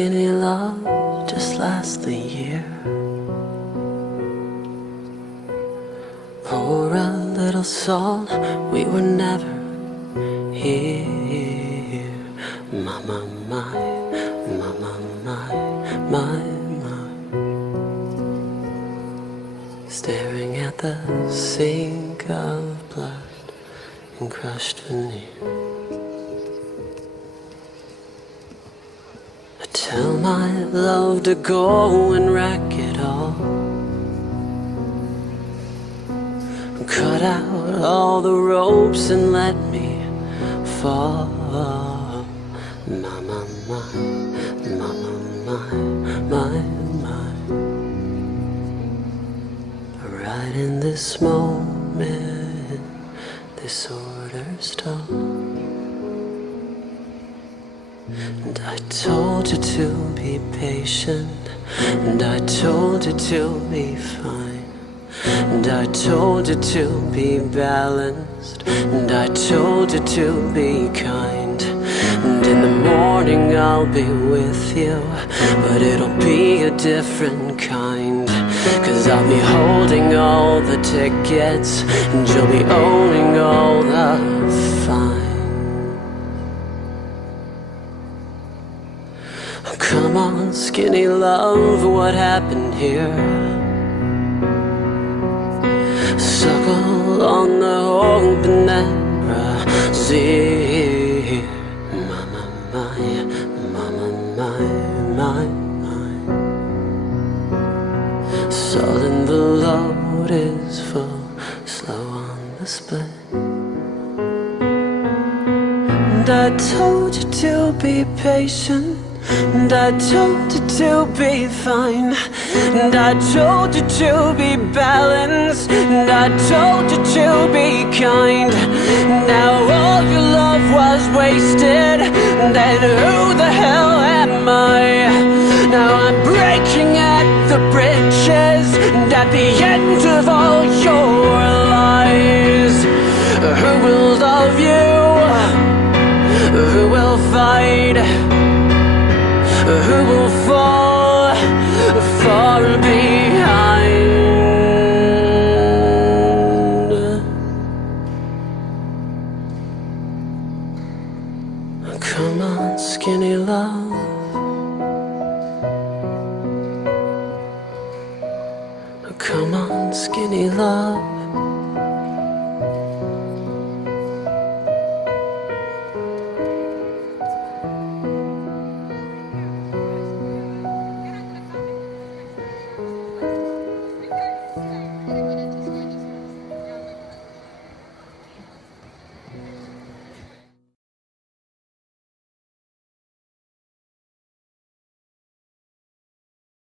skinny love just last the year. Pour a little salt, we were never here. My, my, my, my, my, my, my, my. Staring at the sink of blood and crushed veneer. I tell my love to go and wreck it all. Cut out all the ropes and let me fall. My, my, my, my, my, my, my. Right in this moment, this order's done. And I told you to be patient, and I told you to be fine, and I told you to be balanced, and I told you to be kind. And in the morning I'll be with you, but it'll be a different kind. 'Cause I'll be holding all the tickets, and you'll be owning all the fine. Oh, come on, skinny love, what happened here? Suckle on the hope and never see. My, my, my, my, my, my, my. Salt in the load is full, slow on the split. And I told you to be patient, and I told you to be fine, and I told you to be balanced, and I told you to be kind. Now all your love was wasted, and then who the hell am I? Now I'm breaking at the bridges, and at the end of all your lies. Who will love you? Who will fight? Who will fall far behind? Come on, skinny love. Come on, skinny love.